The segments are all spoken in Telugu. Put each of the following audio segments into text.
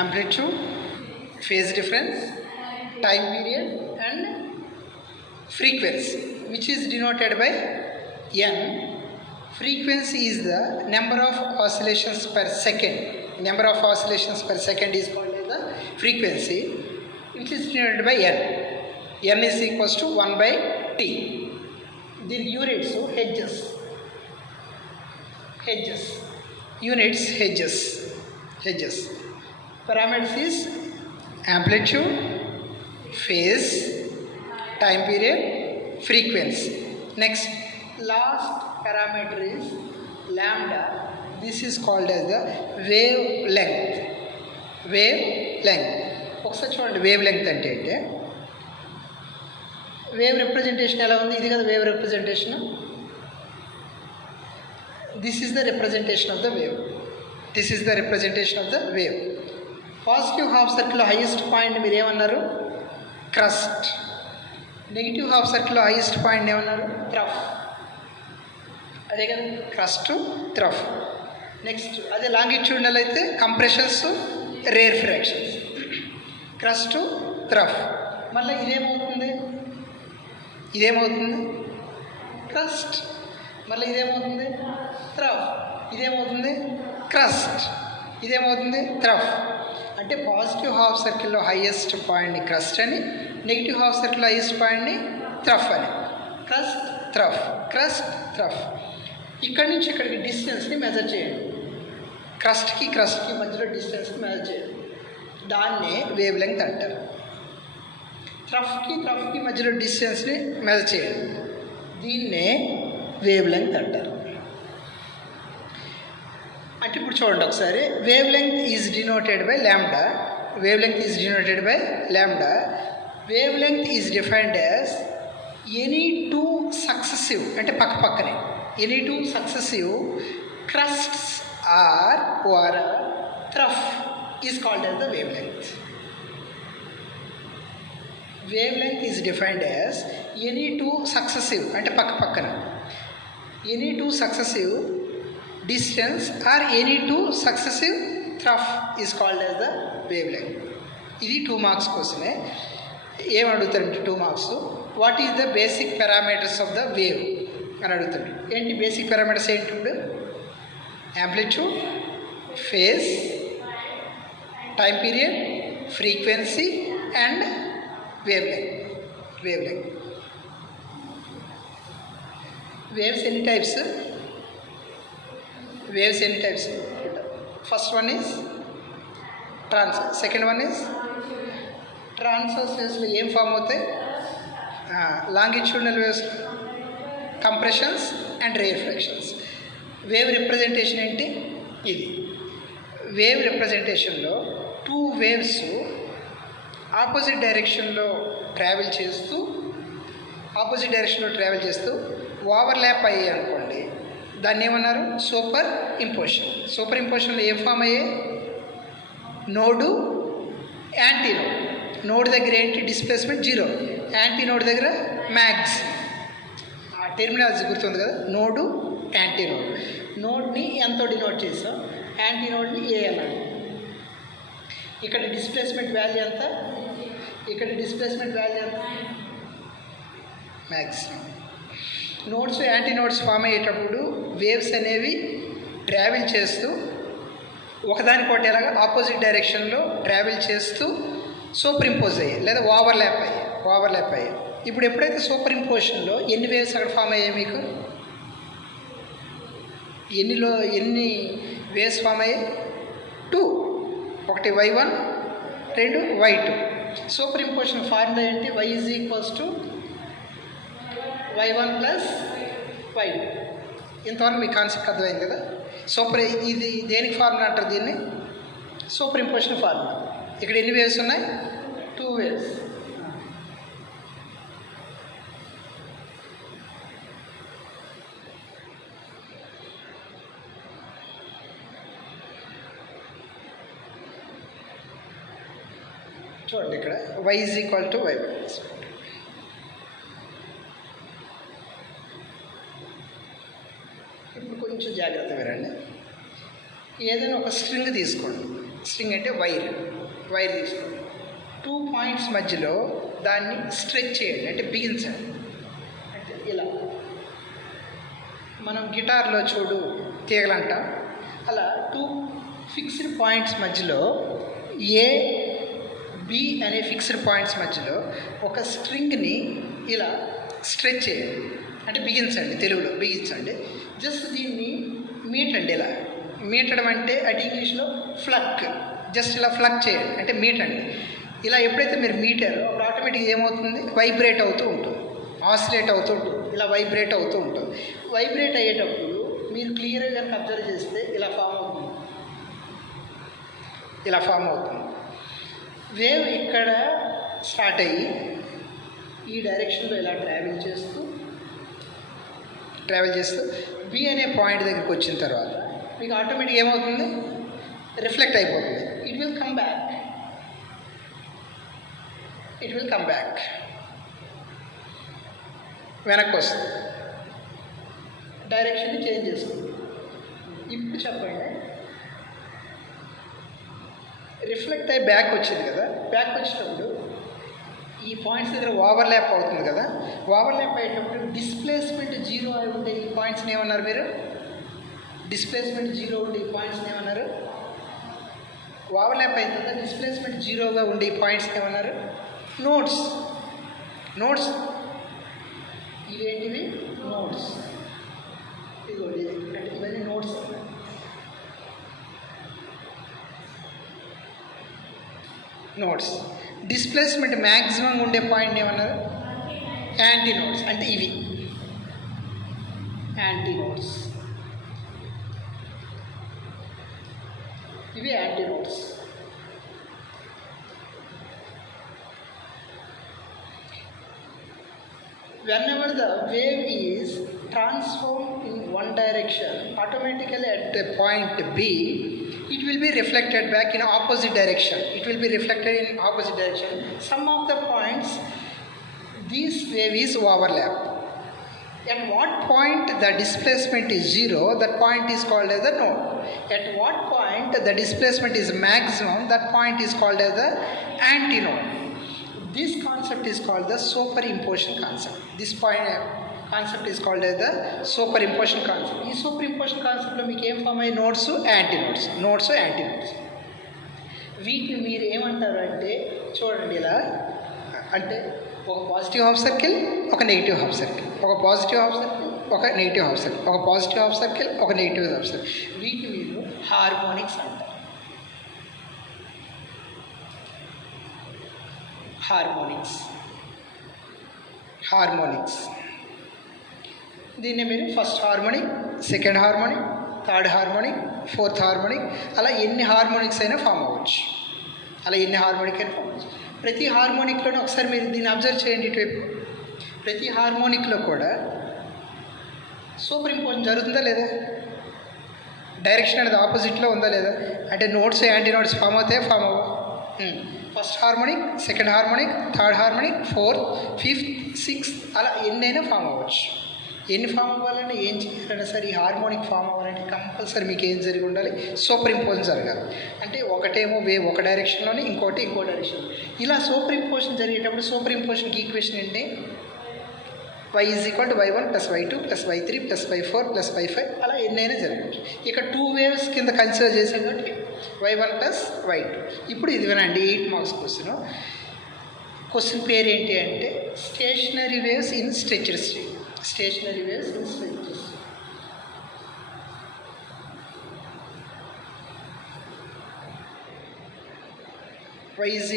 amplitude, phase difference, time period and frequency, which is denoted by n. Frequency is the number of oscillations per second. Number of oscillations per second is called as the frequency, which is denoted by n. n is equals to 1 by t. The units, so hertz. Units, hertz. Parameters is amplitude, phase, time period, frequency. Next, last parameter is lambda. This is called as the wavelength. ఒకసారి చూడండి, వేవ్ లెంగ్త్ అంటే వేవ్ రిప్రజెంటేషన్ ఎలా ఉంది? ఇది కదా wave representation. This is the representation of the wave. Positive half సర్కిల్లో హైయెస్ట్ పాయింట్ మీరు ఏమన్నారు? క్రస్ట్. నెగిటివ్ హాఫ్ సర్కిల్లో హైయెస్ట్ పాయింట్ ఏమన్నారు? త్రఫ్. అదే కదా, క్రస్ట్, త్రఫ్. నెక్స్ట్ అదే లాంగిట్యూడినల్ అయితే కంప్రెషన్స్, రేర్ ఫ్రాక్షన్స్. క్రస్ట్, త్రఫ్. మళ్ళీ ఇదేమవుతుంది? క్రస్ట్. మళ్ళీ ఇదేమవుతుంది? త్రఫ్. ఇదేమవుతుంది? క్రస్ట్. ఇదేమవుతుంది? త్రఫ్. అంటే పాజిటివ్ హాఫ్ సర్కిల్లో హైయెస్ట్ పాయింట్ని క్రస్ట్ అని, నెగిటివ్ హాఫ్ సర్కిల్లో హైయెస్ట్ పాయింట్ని త్రఫ్ అని. క్రస్ట్, త్రఫ్. ఇక్కడి నుంచి ఇక్కడికి డిస్టెన్స్ని మెజర్ చేయండి. క్రస్ట్కి మధ్యలో డిస్టెన్స్ని మెజర్ చేయండి. దాన్నే వేవ్ లెంగ్త్ అంటారు. త్రఫ్కి మధ్యలో డిస్టెన్స్ని మెజర్ చేయండి. దీన్నే వేవ్ లెంగ్త్ అంటారు. అంటే ఇప్పుడు చూడండి ఒకసారి, wave length is denoted by lambda. Wave length is defined as any two successive, అంటే పక్కనే any two successive crests or trough is called as the wave length. Wave length is defined as any two successive, అంటే పక్కన any two successive distance or any two successive trough is called as the wavelength. ఇది 2 మార్క్స్ కోసమే. ఏం అడుగుతారంటే 2 marks, what is the basic parameters of the wave అని అడుగుతాడు. ఏంటి బేసిక్ పారామీటర్స్ ఏంటి? ఇప్పుడు amplitude, phase, time period, frequency and wave length. Waves ఎన్ని types? First one is transverse, second one is transverse వేవ్స్లో ఏం ఫామ్ అవుతాయి? Longitudinal waves, compressions and rarefactions. Wave representation ఏంటి? ఇది వేవ్ రిప్రజెంటేషన్లో 2 వేవ్స్ ఆపోజిట్ డైరెక్షన్లో ట్రావెల్ చేస్తూ ఓవర్లాప్ అయ్యాయి అనుకోండి, దాన్ని ఏమన్నారు? సూపర్ ఇంపోజిషన్లో ఏం ఫామ్ అయ్యాయి? Node, antinode. నోడ్ దగ్గర ఏంటి? డిస్ప్లేస్మెంట్ 0. యాంటీనోడ్ దగ్గర మ్యాక్స్. ఆ టెర్మినాలజీ గుర్తుంది కదా, నోడు, యాంటీనోడ్. నోడ్ని ఎంతో డినోట్ చేసాం, యాంటీనోడ్ని ఏ అన్నాడు. ఇక్కడ డిస్ప్లేస్మెంట్ వాల్యూ ఎంత? మ్యాక్సిమం. నోడ్స్, యాంటీనోడ్స్ ఫామ్ అయ్యేటప్పుడు వేవ్స్ అనేవి ట్రావెల్ చేస్తూ ఒకదానికొకటి ఎలాగా ఆపోజిట్ డైరెక్షన్లో ట్రావెల్ చేస్తూ సూపర్ ఇంపోజ్ అయ్యాయి లేదా ఓవర్లాప్ అయ్యాయి. ఇప్పుడు ఎప్పుడైతే సూపర్ ఇంపోజిషన్లో ఎన్ని వేవ్స్ అక్కడ ఫామ్ అయ్యాయి? మీకు ఎన్ని వేవ్స్ ఫామ్ అయ్యాయి? 2. ఒకటి y1, 2 y2. Super imposition formula ఏంటి? y is equals to y1 plus y2. ఇంతవరకు మీ కాన్సెప్ట్ అర్థమైంది కదా. ఇది దేనికి ఫార్ములా అంటారు? దీన్ని సూపర్ ఇంపోజిషన్ ఫార్ములా. ఇక్కడ ఎన్ని వేవ్స్ ఉన్నాయి? 2 వేవ్స్. చూడండి, ఇక్కడ y is equal to y1. ఇప్పుడు కొంచెం జాగ్రత్త వినండి. ఏదైనా ఒక స్ట్రింగ్ తీసుకోండి. స్ట్రింగ్ అంటే వైర్ తీసుకోండి. 2 పాయింట్స్ మధ్యలో దాన్ని స్ట్రెచ్ చేయండి, అంటే బిగించండి. అంటే ఇలా మనం గిటార్లో చూడు తీగలంట, అలా 2 ఫిక్స్డ్ పాయింట్స్ మధ్యలో ఏ బి అనే ఫిక్స్డ్ పాయింట్స్ మధ్యలో ఒక స్ట్రింగ్ని ఇలా స్ట్రెచ్ చేయండి, అంటే బిగించండి, తెలుగులో బిగించండి. జస్ట్ దీన్ని మీటండి. ఇలా మీటడం అంటే అటు ఇంగ్లీష్లో ఫ్లక్, జస్ట్ ఇలా ఫ్లక్ చేయండి, అంటే మీటండి. ఇలా ఎప్పుడైతే మీరు మీటారో అప్పుడు ఆటోమేటిక్గా ఏమవుతుంది, వైబ్రేట్ అవుతూ ఉంటుంది, ఆసిలేట్ అవుతూ ఉంటుంది, ఇలా వైబ్రేట్ అవుతూ ఉంటుంది. వైబ్రేట్ అయ్యేటప్పుడు మీరు క్లియర్గా కనుక అబ్జర్వ్ చేస్తే ఇలా ఫామ్ అవుతుంది. వేవ్ ఇక్కడ స్టార్ట్ అయ్యి ఈ డైరెక్షన్లో ఇలా ట్రావెల్ చేస్తూ బి అనే పాయింట్ దగ్గరికి వచ్చిన తర్వాత మీకు ఆటోమేటిక్ ఏమవుతుంది, రిఫ్లెక్ట్ అయిపోతుంది. ఇట్ విల్ కమ్ బ్యాక్, వెనక్కి వస్తుంది, డైరెక్షన్ని చేంజ్ చేస్తుంది. ఇప్పుడు చెప్పండి, రిఫ్లెక్ట్ అయ్యి బ్యాక్ వచ్చింది కదా, బ్యాక్ వచ్చినప్పుడు ఈ పాయింట్స్ దగ్గర ఓవర్లాప్ అవుతుంది కదా, ఓవర్లాప్ అయ్యేటప్పుడు డిస్ప్లేస్మెంట్ 0 అయి ఉండే ఈ పాయింట్స్ని ఏమన్నారు మీరు, డిస్ప్లేస్మెంట్ 0 ఉండే ఈ పాయింట్స్ని ఏమన్నారు, ఓవర్లాప్ అయిన తర్వాత డిస్ప్లేస్మెంట్ 0గా ఉండే ఈ పాయింట్స్ని ఏమన్నారు, నోడ్స్. ఇవేంటివి, నోడ్స్. ఇదిగోండి, అంటే ఇవన్నీ నోడ్స్. డిస్ప్లేస్మెంట్ మ్యాక్సిమం ఉండే పాయింట్ ఏమన్నారు, యాంటీ నోడ్స్. అంటే ఇవి anti nodes, whenever the wave is transformed in one direction, automatically at the point B, it will be reflected back in opposite direction. Some of the points, this wave is overlap. At what point the displacement is 0, that point is called as the node. At what point the displacement is maximum, that point is called as the antinode. This concept is called the superimposition concept. This concept is called as the superimposition concept. ఈ superimposition conceptలో మీకు ఏం ఫామ్ అయ్యి, నోడ్స్, యాంటీనోడ్స్. వీటిని మీరు ఏమంటారు అంటే చూడండి, ఇలా అంటే ఒక పాజిటివ్ హాఫ్ సర్కిల్, ఒక నెగిటివ్ హాఫ్ సర్కిల్, ఒక పాజిటివ్ హాఫ్ సర్కిల్, ఒక నెగిటివ్ హాఫ్ సర్కిల్, ఒక పాజిటివ్ హాఫ్ సర్కిల్, ఒక నెగిటివ్ హాఫ్ సర్కిల్. వీటిని మీరు హార్మోనిక్స్ అంటారు. హార్మోనిక్స్. దీన్ని మీరు first harmonic, second harmonic, third harmonic, fourth harmonic, అలా ఎన్ని హార్మోనిక్స్ అయినా ఫామ్ అవ్వచ్చు. ప్రతి హార్మోనిక్లోనే ఒకసారి మీరు దీన్ని అబ్జర్వ్ చేయండి. ఇటువైపు ప్రతి హార్మోనిక్లో కూడా సూపర్ ఇంపోజిషన్ జరుగుతుందా లేదా, డైరెక్షన్ అనేది ఆపోజిట్లో ఉందా లేదా, అంటే నోట్స్, యాంటీ నోట్స్ ఫామ్ అవుతాయి, ఫామ్ అవ్వ. First harmonic, second harmonic, third harmonic, fourth, fifth, sixth, అలా ఎన్నైనా ఫామ్ అవ్వచ్చు. ఎన్ని ఫామ్ అవ్వాలంటే ఏం చేయాలన్నా సరే ఈ హార్మోనిక్ ఫామ్ అవ్వాలంటే కంపల్సరీ మీకు ఏం జరిగి ఉండాలి, సూపర్ ఇంపోజిషన్ జరగాలి. అంటే ఒకటేమో వేవ్ ఒక డైరెక్షన్లోనే, ఇంకోటి ఇంకో డైరెక్షన్. ఇలా సూపర్ ఇంపోజిషన్ జరిగేటప్పుడు సూపర్ ఇంపోజిషన్కి ఈక్వేషన్ ఏంటి, y = y1 + y2 + y3 + y4 + y5, అలా ఎన్నైనా జరగచ్చు. ఇక 2 వేవ్స్ కింద కన్సిడర్ చేసాం కాబట్టి y1 + y2. ఇప్పుడు ఇది వినండి, 8 మార్క్స్ క్వశ్చన్ పేరు ఏంటి అంటే stationery waves in stretched string. y =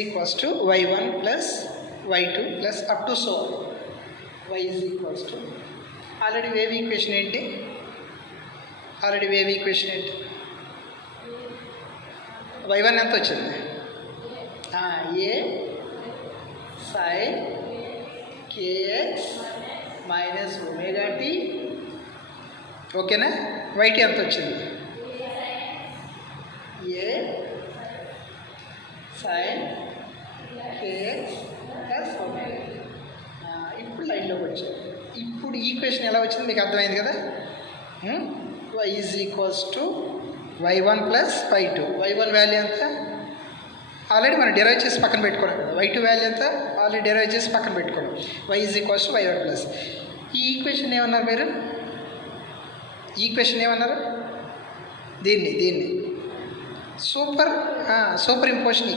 y1 + y2 + up to so on. y = already wave equation ఏంటి, y1 ఎంత వచ్చింది, a sin kx - ωt, ఓకేనా. y2 ఎంత వచ్చింది, a sin kx + ωt. ఇప్పుడు లైన్లోకి వచ్చాయి. ఇప్పుడు ఈక్వేషన్ ఎలా వచ్చింది మీకు అర్థమైంది కదా. y = y1 + y2. y1 value ఎంత, ఆల్రెడీ మనం డెరైవ్ చేసి పక్కన పెట్టుకున్నాం కదా, y2 వాల్యూ ఎంత ఆల్రెడీ డెరైవ్ చేసి పక్కన పెట్టుకున్నాం. y is equals to y1 plus. ఈ ఈక్వేషన్ ఏమన్నారు మీరు? ఈ ఈక్వేషన్ ఏమన్నారు? దీన్ని సూపర్ ఇంపోజిషన్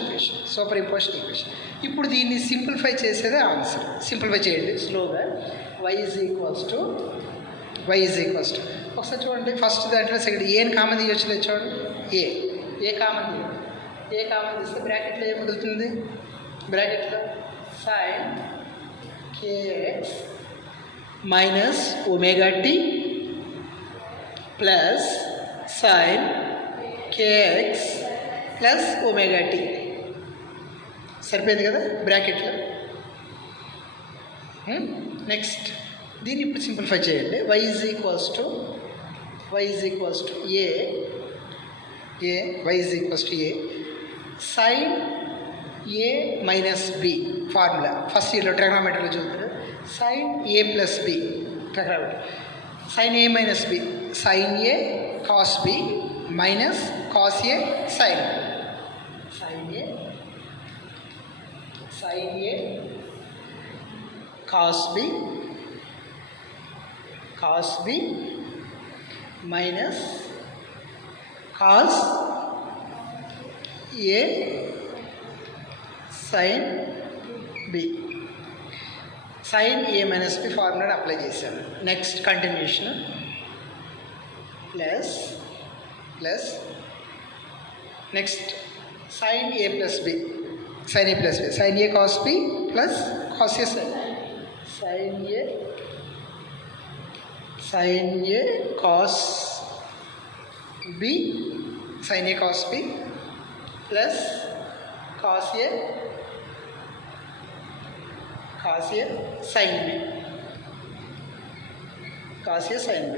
ఈక్వేషన్. ఇప్పుడు దీన్ని సింప్లిఫై చేసేదే ఆన్సర్. సింప్లిఫై చేయండి స్లోగా. y ఈజ్ ఈక్వల్స్ టు ఒకసారి చూడండి. ఫస్ట్ దాంట్లో సెకండ్ ఏని కామన్ తీయొచ్చు లేదు చూడండి. ఏ కామన్ తీస్తే బ్రాకెట్లో ఏం మిగులుతుంది? బ్రాకెట్లో sin kx minus omega t plus sin kx plus omega t. సరిపోయింది కదా బ్రాకెట్లో. నెక్స్ట్ దీన్ని ఇప్పుడు సింప్లిఫై చేయండి. y is equals to a sin a minus b formula first ఇయర్లో ట్రిగ్నోమెట్రీలో చూస్తారు. sin a ప్లస్ b ట్రిగ్నోమెట్రీ. sin a minus b sin a cos b minus cos a sin a cos b minus cos a sin b. sin a minus b ఫార్ములాని అప్లై చేశాను. Next continuation plus next sin a plus b sin a cos b plus cos a sin a cos b plus cos a sin b.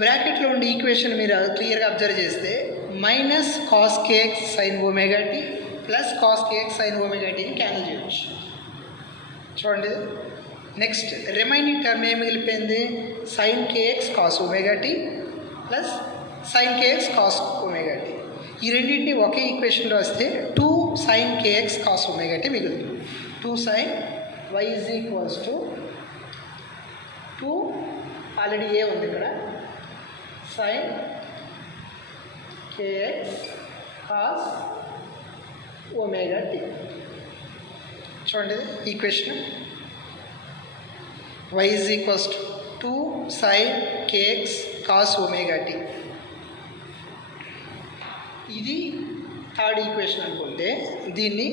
బ్రాకెట్లో ఉండే ఈక్వేషన్ మీరు క్లియర్గా అబ్జర్వ్ చేస్తే minus cos kx sin omega t plus cos kx sin omega టీని క్యాన్సిల్ చేయవచ్చు. చూడండి. నెక్స్ట్ రిమైనింగ్ టర్మ్ ఏమి మిగిలిపోయింది? sin kx cos omega t plus sin kx cos omega t. ఈ రెండింటిని ఒకే ఈక్వేషన్లో వస్తే 2 sin kx cos ఒమేగా టీ మిగులుతుంది. 2 sin y is equals to 2 already a ఉంది ఇక్కడ sin kx cos omega t. చూడండి equation. y is equals to 2 sin kx cos omega t. ఇది థర్డ్ ఈక్వేషన్ అనుకుంటే దీన్ని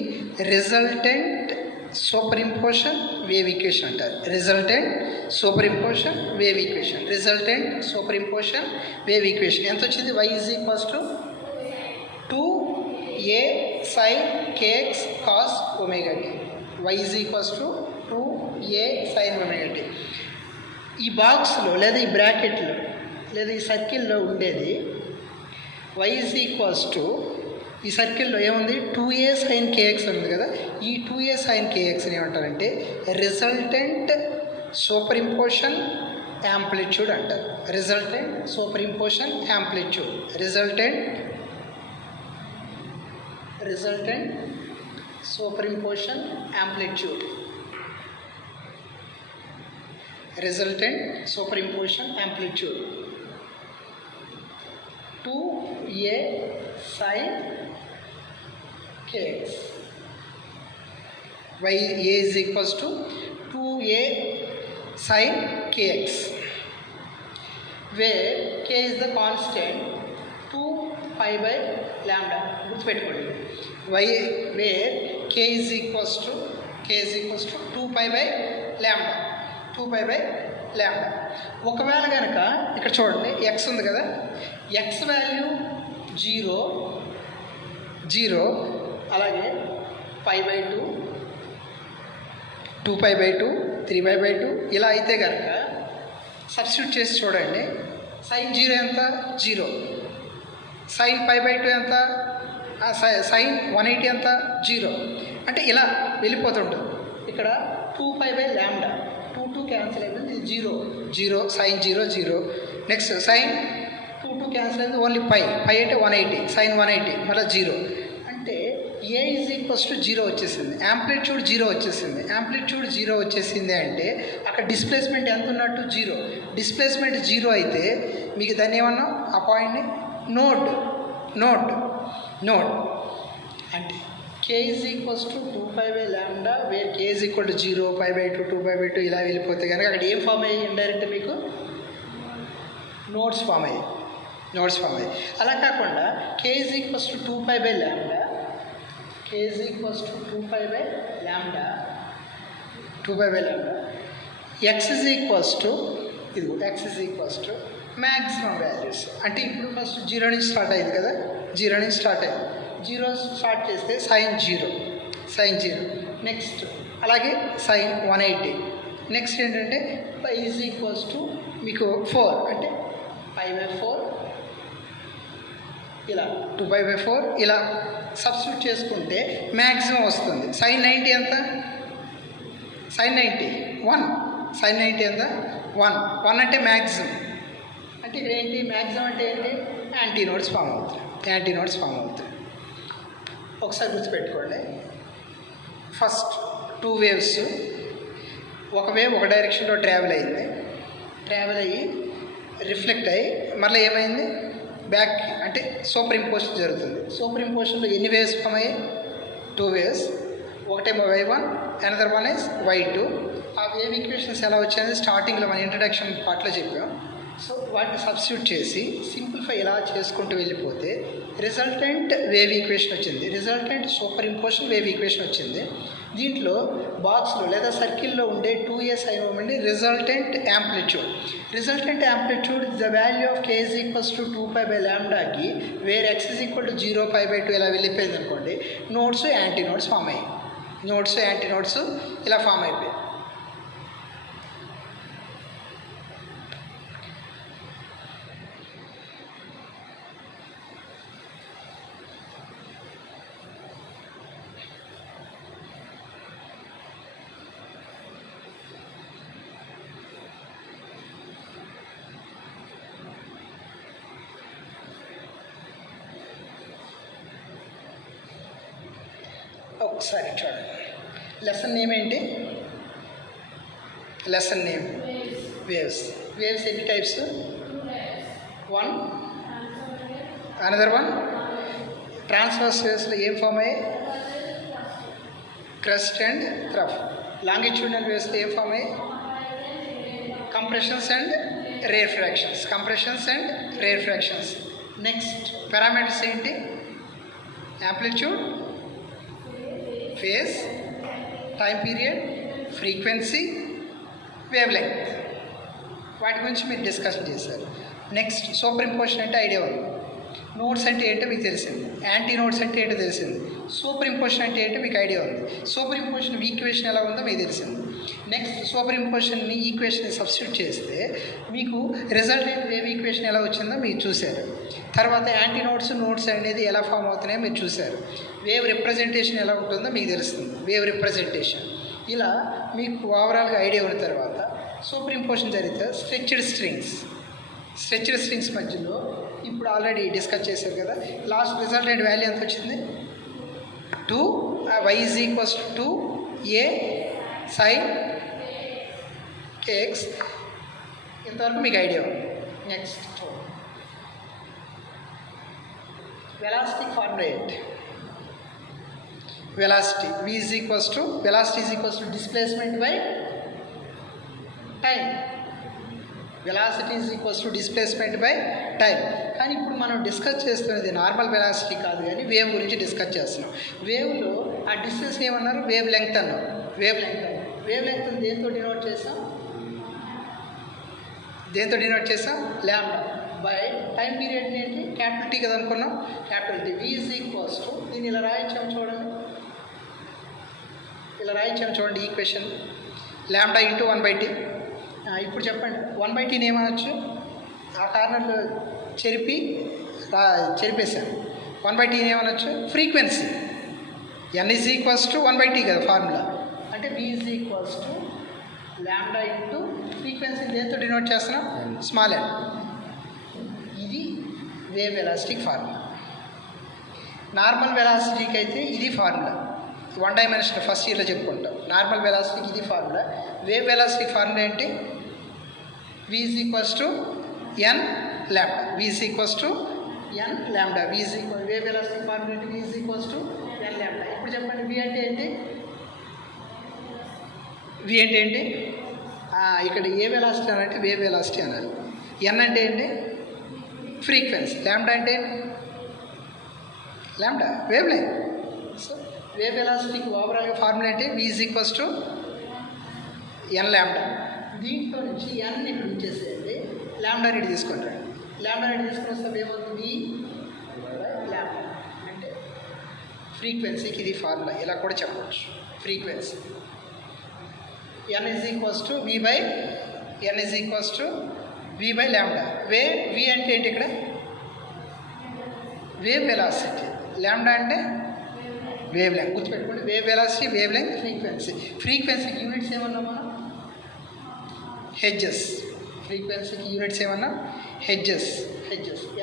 resultant superimposition wave equation అంటారు. Resultant superimposition wave equation ఎంత వచ్చింది? y is equals to 2a sin kx cos omega t. y is equals to 2a sin omega t. ఈ బాక్స్లో లేదా ఈ బ్రాకెట్లో లేదా ఈ సర్కిల్లో ఉండేది y ఈజ్ ఈక్వల్స్ టు ఈ సర్కిల్లో ఏముంది? 2a sin kx ఉంది కదా. ఈ 2a sin kxని ఏమంటారంటే రిజల్టెంట్ సూపర్ ఇంపోజిషన్ యాంప్లిట్యూడ్ అంటారు. Resultant super imposition amplitude amplitude 2a sin kx. y a is equals to 2a sin kx, where k is the constant 2 pi by lambda. గుర్తుపెట్టుకోండి. where k is equals to 2 pi by lambda. ఒకవేళ కనుక ఇక్కడ చూడండి x ఉంది కదా, x వాల్యూ 0 అలాగే pi by 2 2 pi by 2 3 pi by 2 ఇలా అయితే కనుక సబ్స్టిట్యూట్ చేసి చూడండి. sin 0 ఎంత? 0. sin pi by 2 ఎంత? sin 180 ఎంత? 0. అంటే ఇలా వెళ్ళిపోతుంటుంది. ఇక్కడ 2 pi by lambda 2 క్యాన్సిల్ అయిపోయింది. 0 sin 0. నెక్స్ట్ sin 2 క్యాన్సిల్ అయింది. ఓన్లీ పై అంటే 180 sin 180 మళ్ళీ 0. అంటే ఏ ఈజ్ ఈక్వల్స్ టు 0 వచ్చేసింది, యాంప్లిట్యూడ్ 0 వచ్చేసింది. యాంప్లిట్యూడ్ 0 వచ్చేసింది అంటే అక్కడ డిస్ప్లేస్మెంట్ ఎంత ఉన్నట్టు 0. డిస్ప్లేస్మెంట్ 0 అయితే మీకు దాన్ని ఏమన్నా ఆ పాయింట్ని నోడ్ అంటే k is equals to 2π/λ where k is equal to 0, π/2, 2π/2 ఇలా వెళ్ళిపోతే కనుక అక్కడ ఏం ఫామ్ అయ్యి ఇండైరెక్ట్ మీకు నోట్స్ ఫామ్ అయ్యాయి. అలా కాకుండా k is equals to 2π/λ, k is equals to 2π/λ, x is equals to ఇది x is equals to maximum values. అంటే ఇప్పుడు ఫస్ట్ 0 నుంచి స్టార్ట్ అయింది కదా, 0 నుంచి స్టార్ట్ అయింది. 0 స్టార్ట్ చేస్తే sin 0, నెక్స్ట్ అలాగే sin 180. నెక్స్ట్ ఏంటంటే π ఈజ్ ఈక్వల్స్ టు మీకు 4 అంటే π/4 ఇలా 2π/4 ఇలా సబ్స్టిట్యూట్ చేసుకుంటే మ్యాక్సిమం వస్తుంది. sin 90 ఎంత? sin 90 ఎంత? 1 అంటే మ్యాక్సిమం. అంటే ఇక్కడ ఏంటి మ్యాక్సిమం అంటే ఏంటి? యాంటీ నోడ్స్ ఫామ్ అవుతాయి. ఒకసారి గుర్తుపెట్టుకోండి. ఫస్ట్ 2 వేవ్స్, ఒక వేవ్ ఒక డైరెక్షన్లో ట్రావెల్ అయ్యి రిఫ్లెక్ట్ అయ్యి మళ్ళీ ఏమైంది బ్యాక్ అంటే సూపర్ ఇంపోజిషన్ జరుగుతుంది. సూపర్ ఇంపోజిషన్లో ఎన్ని వేవ్స్ ఫామ్ అయ్యాయి? 2 వేవ్స్. ఒకటేమో y1, another one is y2. ఆ వేవ్ ఈక్వేషన్స్ ఎలా వచ్చాయని స్టార్టింగ్లో మన ఇంట్రడక్షన్ పార్ట్లో చెప్పాం. సో వాటిని సబ్స్టిట్యూట్ చేసి సింప్లిఫై ఇలా చేసుకుంటూ వెళ్ళిపోతే రిజల్టెంట్ వేవ్ ఈక్వేషన్ వచ్చింది, resultant superimposition wave equation వచ్చింది. దీంట్లో బాక్స్లో లేదా సర్కిల్లో ఉండే 2a సైన్ ఇవ్వండి resultant amplitude the value of k is equals to 2π/λకి where x is equal to 0, π/2 ఇలా వెళ్ళిపోయింది అనుకోండి. నోట్స్ యాంటీ నోట్స్ ఫామ్ అయ్యాయి. ఇలా ఫామ్ అయిపోయాయి. ఒకసారి చూడండి. లెసన్ నేమ్ ఏంటి? Lesson name waves. ఎన్ని టైప్స్? 1, అనదర్ వన్ ట్రాన్స్వర్స్ వేవ్స్లో ఏం ఫామ్ అయ్యాయి? Crest and trough. లాంగిట్యూడినల్ వేవ్స్లో ఏం ఫామ్ అయ్యాయి? Compressions and rarefactions. Next parameters ఏంటి? Amplitude, phase, time period, frequency, wave length. వాటి గురించి మీరు డిస్కషన్ చేశారు. నెక్స్ట్ సూపర్ ఇంపోజిషన్ అంటే ఐడియా ఉంది. నోట్స్ అంటే ఏంటో మీకు తెలిసింది, యాంటీ నోట్స్ అంటే ఏంటో తెలిసింది. సూపర్ ఇంపోజిషన్ అంటే ఏంటో మీకు ఐడియా ఉంది. సూపర్ ఇంపోజిషన్ ఈక్వేషన్ ఎలా ఉందో మీకు తెలిసింది. నెక్స్ట్ సూపర్ ఇంపోజిషన్ని ఈక్వేషన్ సబ్స్టిట్యూట్ చేస్తే మీకు రిజల్టెంట్ వేవ్ ఈక్వేషన్ ఎలా వచ్చిందో మీరు చూశారు. తర్వాత యాంటీ నోట్స్ అనేది ఎలా ఫామ్ అవుతున్నాయో మీరు చూశారు. వేవ్ రిప్రజెంటేషన్ ఎలా ఉంటుందో మీకు తెలుస్తుంది. వేవ్ రిప్రజెంటేషన్ ఇలా మీకు ఓవరాల్గా ఐడియా ఉన్న తర్వాత సూపర్ ఇంపోజిషన్ జరిగితే స్ట్రెచ్డ్ స్ట్రింగ్స్ మధ్యలో ఇప్పుడు ఆల్రెడీ డిస్కస్ చేశారు కదా. లాస్ట్ రిజల్టెంట్ వాల్యూ ఎంత వచ్చింది? 2 y is equals to 2a sin kx. ఇంతవరకు మీకు ఐడియా ఉంది. నెక్స్ట్ వెలాసిటీ ఫార్ములా ఏంటి? Velocity is equals to displacement by time. Velocity is equals to displacement by time. కానీ ఇప్పుడు మనం డిస్కస్ చేస్తున్నది నార్మల్ వెలాసిటీ కాదు, కానీ వేవ్ గురించి డిస్కస్ చేస్తున్నాం. వేవ్లో ఆ డిస్టెన్స్ ఏమన్నారు? వేవ్ లెంగ్త్ అన్నారు. వేవ్ లెంగ్త్ దేంతో డినోట్ చేసాం? లాంబ్డా బై టైం పీరియడ్ ఏంటి? క్యాపిటల్ టీ కదా అనుకున్నాం. Capital T v is equals to దీన్ని ఇలా రాయించాము చూడండి ఈక్వేషన్. Lambda into 1/t. ఇప్పుడు చెప్పండి 1/tని ఏమనొచ్చు? ఆ కార్నర్లో చెరిపేశాను. 1/tని ఏమనొచ్చు? Frequency. n is equals to 1/t కదా ఫార్ములా. అంటే v is equals to lambda into frequency దేంతో డినోట్ చేస్తున్నాం? Small n. ఇది వేవ్ ఎలాస్టిక్ ఫార్ములా. నార్మల్ వెలాసిటీకి అయితే ఇది ఫార్ములా, 1 డైమెన్షన్ ఫస్ట్ ఇయర్లో చెప్పుకుంటాం. నార్మల్ వెలాసిటీకి ఇది ఫార్ములా. వేవ్ వెలాసిటీ ఫార్ములా ఏంటి? v is equals to n lambda. v is equals to n lambda. Wave velocity formula ఏంటి? v is equals to n lambda. ఇప్పుడు చెప్పండి, v అంటే ఏంటి? v అంటే ఏంటి? ఇక్కడ ఏ వెలాసిటీ అనంటే వేవ్ వెలాసిటీ అన్నారు. n అంటే ఏంటి? ఫ్రీక్వెన్సీ. లాంబ్డా అంటే lambda wave length. So wave వెలాసిటీకి ఓవరాల్గా ఫార్ములా అంటే v is equals to n lambda. దీంట్లో నుంచి n ఇప్పుడు ఇచ్చేసేయండి, లాంబ్డా రేట్ తీసుకుంటాడు. లాంబ్డా రేట్ తీసుకుని వస్తే ఏమవుతుంది? v లాంబ్డా అంటే ఫ్రీక్వెన్సీకి ఇది ఫార్ములా. ఇలా కూడా చెప్పవచ్చు. Frequency n is equals to v by lambda. v అంటే ఏంటి? ఇక్కడ వేవ్ వెలాసిటీ. లాంబ్డా అంటే వేవ్ లెంగ్త్. గుర్తుపెట్టుకోండి, wave velocity, wave length, frequency. ఫ్రీక్వెన్సీకి యూనిట్స్ ఏమన్నా మనం హెడ్జెస్. ఫ్రీక్వెన్సీకి యూనిట్స్ ఏమన్నా hedges.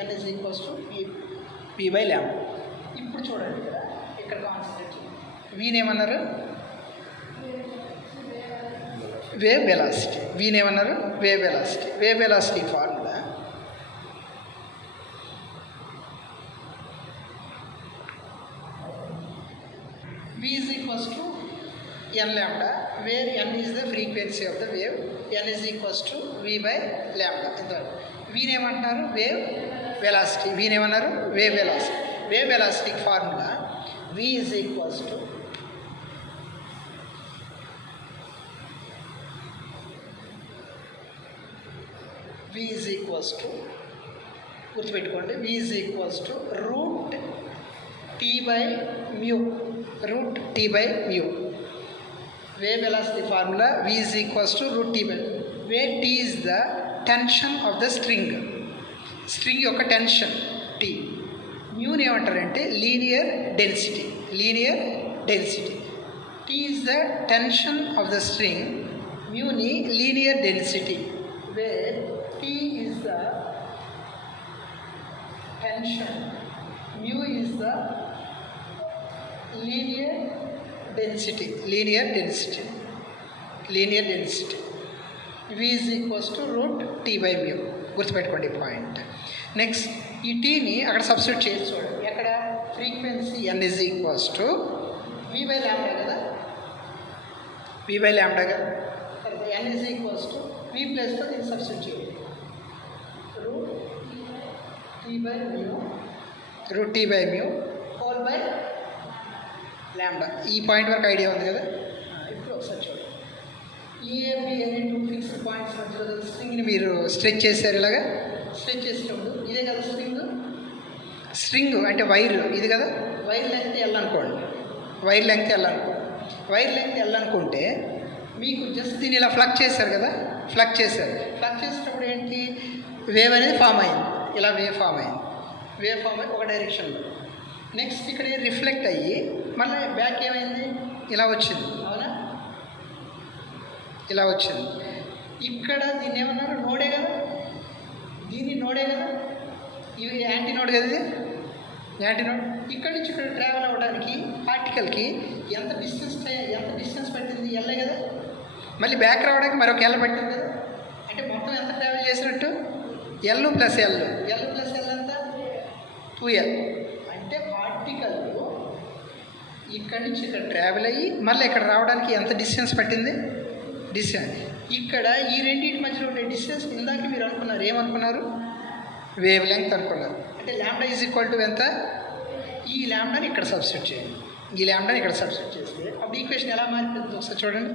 n is equals to v by lambda. ఇప్పుడు చూడండి, ఇక్కడ కాన్సన్ట్రేట్ వీని ఏమన్నారు? Wave velocity. వీని ఏమన్నారు? Wave velocity. Wave velocity formula v is equals to n lambda, where n is the frequency of the wave, n is equals to v by lambda. v ఏమంటున్నారు? Wave velocity. v ఏమన్నారు? Wave velocity. Wave velocity formula v is equals to గుర్తుపెట్టుకోండి, v is equals to root t by mu. Wave velocity formula v is equals to root t by, where t is the tension of the string యొక్క tension t. mu ని ఏమంటారంటే linear density. t is the tension of the string, mu ని linear density, where t is the tension, mu is the linear density. v is equals to root t by mu. గుర్తుపెట్టుకోండి పాయింట్. నెక్స్ట్ ఈ టీని అక్కడ సబ్స్టిట్యూట్ చేసి చూడండి. ఎక్కడ? Frequency n is equals to v by lambda కదా, n is equals to v ప్లస్తో దీన్ని సబ్స్టిట్యూట్ చేయండి. root t by mu whole by lambda. ఈ పాయింట్ వరకు ఐడియా ఉంది కదా. ఇప్పుడు ఒకసారి చూడండి, ఈఏబి అనే 2 ఫిక్స్డ్ పాయింట్స్ మధ్యలో స్ట్రింగ్ని మీరు స్ట్రెచ్ చేశారు. ఇలాగా స్ట్రెచ్ చేసినప్పుడు ఇదే కదా స్ట్రింగ్ అంటే వైర్ ఇది కదా. వైర్ లెంగ్త్ L అనుకోండి. వైర్ లెంగ్త్ L అనుకుంటే మీకు జస్ట్ దీన్ని ఇలా ఫ్లక్ చేశారు కదా. ఫ్లక్ చేసినప్పుడు ఏంటి? వేవ్ అనేది ఫామ్ అయింది. ఇలా వేవ్ ఫామ్ అయ్యి ఒక డైరెక్షన్లో. నెక్స్ట్ ఇక్కడ రిఫ్లెక్ట్ అయ్యి మళ్ళీ బ్యాక్ ఏమైంది? ఇలా వచ్చింది. అవునా? ఇలా వచ్చింది. ఇక్కడ దీన్ని ఏమన్నారు? నోడే కదా. ఇది యాంటీ నోడ్ కదా. ఇది యాంటీ నోడ్. ఇక్కడి నుంచి ఇక్కడ ట్రావెల్ అవ్వడానికి పార్టికల్కి ఎంత డిస్టెన్స్ పట్టింది? ఎల్లే కదా. మళ్ళీ బ్యాక్ రావడానికి మరొక ఎల్ పట్టింది కదా. అంటే మొత్తం ఎంత ట్రావెల్ చేసినట్టు? ఎల్ ప్లస్ ఎల్ ఎంత? 2l. అంటే పార్టికల్ ఇక్కడి నుంచి ఇక్కడ ట్రావెల్ అయ్యి మళ్ళీ ఇక్కడ రావడానికి ఎంత డిస్టెన్స్ పట్టింది? ఇక్కడ ఈ రెండింటి మధ్యలో ఉండే డిస్టెన్స్ ఇందాక మీరు అనుకున్నారు. ఏమనుకున్నారు? వేవ్ లెంగ్త్ అనుకున్నారు. అంటే లాంబ్డా ఈజ్ ఈక్వల్ టు ఎంత? ఈ లాంబ్డాని ఇక్కడ సబ్స్టిట్యూట్ చేయండి. చేస్తే అప్పుడు ఈక్వేషన్ ఎలా మారిపోతుంది ఒకసారి చూడండి.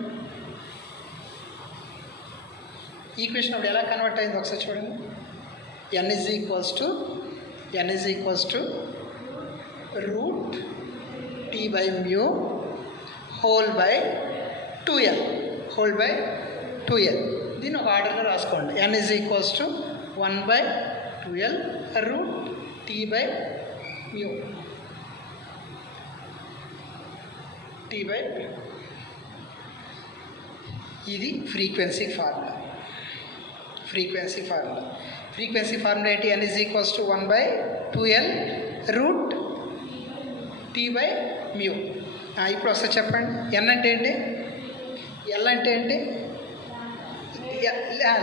ఈక్వేషన్ అప్పుడు ఎలా కన్వర్ట్ అయింది ఒకసారి చూడండి. n is equals to root t by mu whole by 2l. దీన్ని ఒక ఆర్డర్లో రాసుకోండి. n is equals to 1 by 2l root t by mu. ఇది ఫ్రీక్వెన్సీ ఫార్ములా. ఫ్రీక్వెన్సీ ఫార్ములా ఏంటి? n is equals to 1 by 2l root t t by mu. ఇప్పుడు వస్తే చెప్పండి, ఎన్ అంటే ఏంటి, ఎల్ అంటే ఏంటి,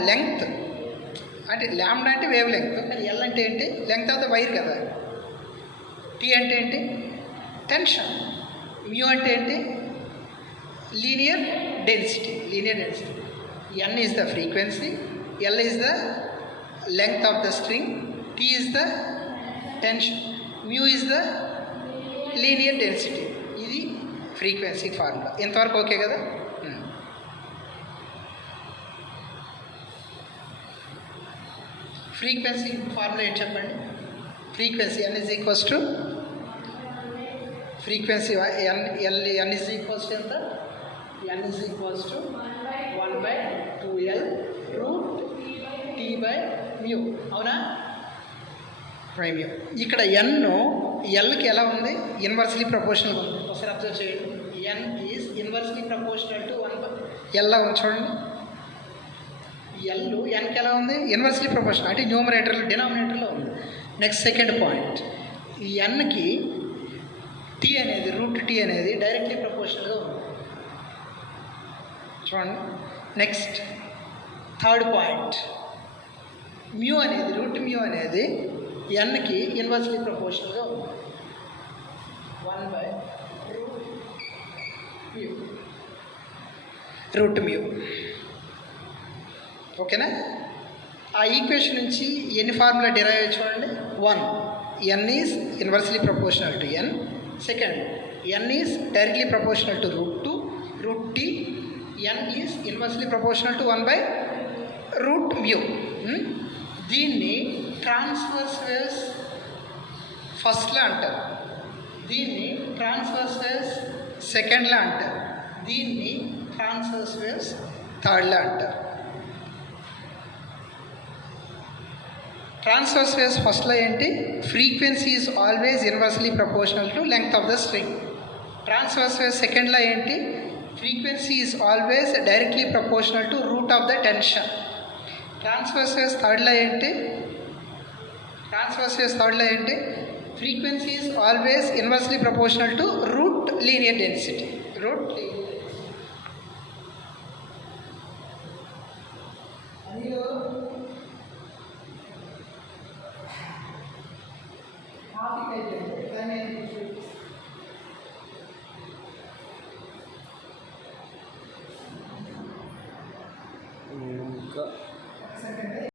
లెంగ్త్ అంటే ల్యాండా అంటే వేవ్ లెంగ్త్, కానీ ఎల్ అంటే ఏంటి, లెంగ్త్ ఆఫ్ ద వైర్ కదా. టీ అంటే ఏంటి, టెన్షన్. మ్యూ అంటే ఏంటి, linear density. N is the frequency, L is the length of the string, T is the tension, mu is the linear density. ఇది ఫ్రీక్వెన్సీ ఫార్ములా. ఇంతవరకు ఓకే కదా. ఫ్రీక్వెన్సీ ఫార్ములా ఏంటి చెప్పండి. Frequency n is equals to frequency n is equals to ఎంత, n is equals to 1/2L root T by mu. అవునా, బై మ్యూ. ఇక్కడ ఎన్ ఎల్కి ఎలా ఉంది, ఇన్వర్స్లీ ప్రపోర్షనల్గా ఉంది. ఒకసారి అబ్జర్వ్ చేయండి. ఎన్ ఈజ్ ఇన్వర్స్లీ ప్రపోర్షనల్ టు 1/, ఎల్లా ఉంది చూడండి. ఎల్ ఎన్కి ఎలా ఉంది, ఇన్వర్స్లీ ప్రపోర్షనల్ అంటే న్యూమరేటర్లో డినామినేటర్లో ఉంది. నెక్స్ట్ సెకండ్ పాయింట్, ఈ ఎన్కి టీ అనేది రూట్ టీ అనేది డైరెక్ట్లీ ప్రపోర్షనల్గా ఉంది చూడండి. నెక్స్ట్ థర్డ్ పాయింట్, మ్యూ అనేది రూట్ మ్యూ అనేది ఎన్కి ఇన్వర్స్లీ ప్రపోర్షనల్గా ఉంది. 1/√μ. ఓకేనా. ఆ ఈక్వేషన్ నుంచి ఎన్ని ఫార్ములా డిరైవ్ చూడండి. 1, n is inversely proportional to n. Second, n is directly proportional to √2 root T. N is inversely proportional to 1/√μ. దీన్ని ట్రాన్స్వర్స్ వేవ్స్ ఫస్ట్లో అంటారు, దీన్ని ట్రాన్స్వర్స్ వేవ్స్ సెకండ్లో అంటారు, దీన్ని ట్రాన్స్వర్స్ వేవ్స్ థర్డ్లో అంటారు. ట్రాన్స్వర్స్ వేవ్స్ ఫస్ట్లో ఏంటి, frequency is always inversely proportional to length of the string. Transverse waves సెకండ్లో ఏంటి, frequency is always directly proportional to root of the tension. Transverse waves థర్డ్లో ఏంటి, frequency is always inversely proportional to root linear density. Route